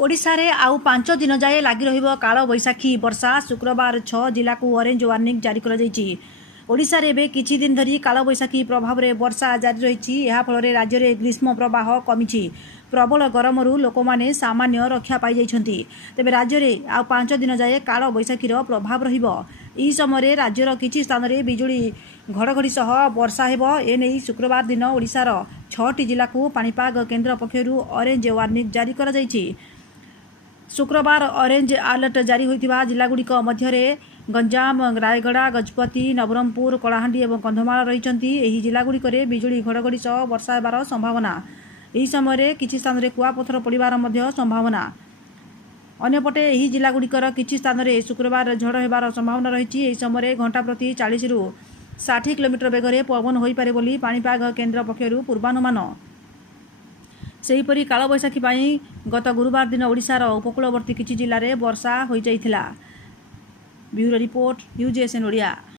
ओडिशा रे आउ 5 दिन जाए लगी रहिबो कालबैसाखी वर्षा। शुक्रवार 6 जिला को ऑरेंज वार्निंग जारी कर जायछि। ओडिशा रे बे किछि दिन धरी कालबैसाखी प्रभाव रे वर्षा जारी रहिछि। एहा फल रे राज्य रे ग्रीष्म प्रवाह कमिछि। प्रबल गरमरू लोकमाने सामान्य रक्षा पाई जाइछन्ति। तेबे राज्य रे आउ 5 दिन जाए कालबैसाखीर प्रभाव रहिबो। एही समय राज्यर किछि स्थान रे बिजुली घड़घड़ी सह वर्षा हेबो। एनै शुक्रवार दिन ओडिशार 6टी जिला को पाणीपाग केन्द्र पक्षरु ऑरेंज वार्निंग जारी कर जायछि। शुक्रवार ऑरेंज अलर्ट जारी होइतिबा जिलागुड़िक मध्यरे गंजाम, रायगड़ा, गजपति, नवरंगपुर, कलाहांडी और कंधमाल रहिछन्ति। एही जिलागुड़िकरे बिजुली घड़घड़ी सह वर्षा हेबार संभावना। एही समय किछि स्थान रे कुआपथर पड़िबार मध्य संभावना। अन्यपटे एही जिलागुड़िकर किछि स्थान रे शुक्रवार झड़ हेबार संभावना रहिछि। एही समय घंटा प्रति 40 रु 60 किलोमीटर बेगरे पवन होई पारे बोली पाणीपाग केन्द्र पक्षरु पूर्वानुमान। सेहीपरि कालबैसाखी पाई गत गुरुवार दिन ओडिशार उपकूलवर्ती किछि जिले में वर्षा हो जाइथिला। Bureau report, news SN Odia.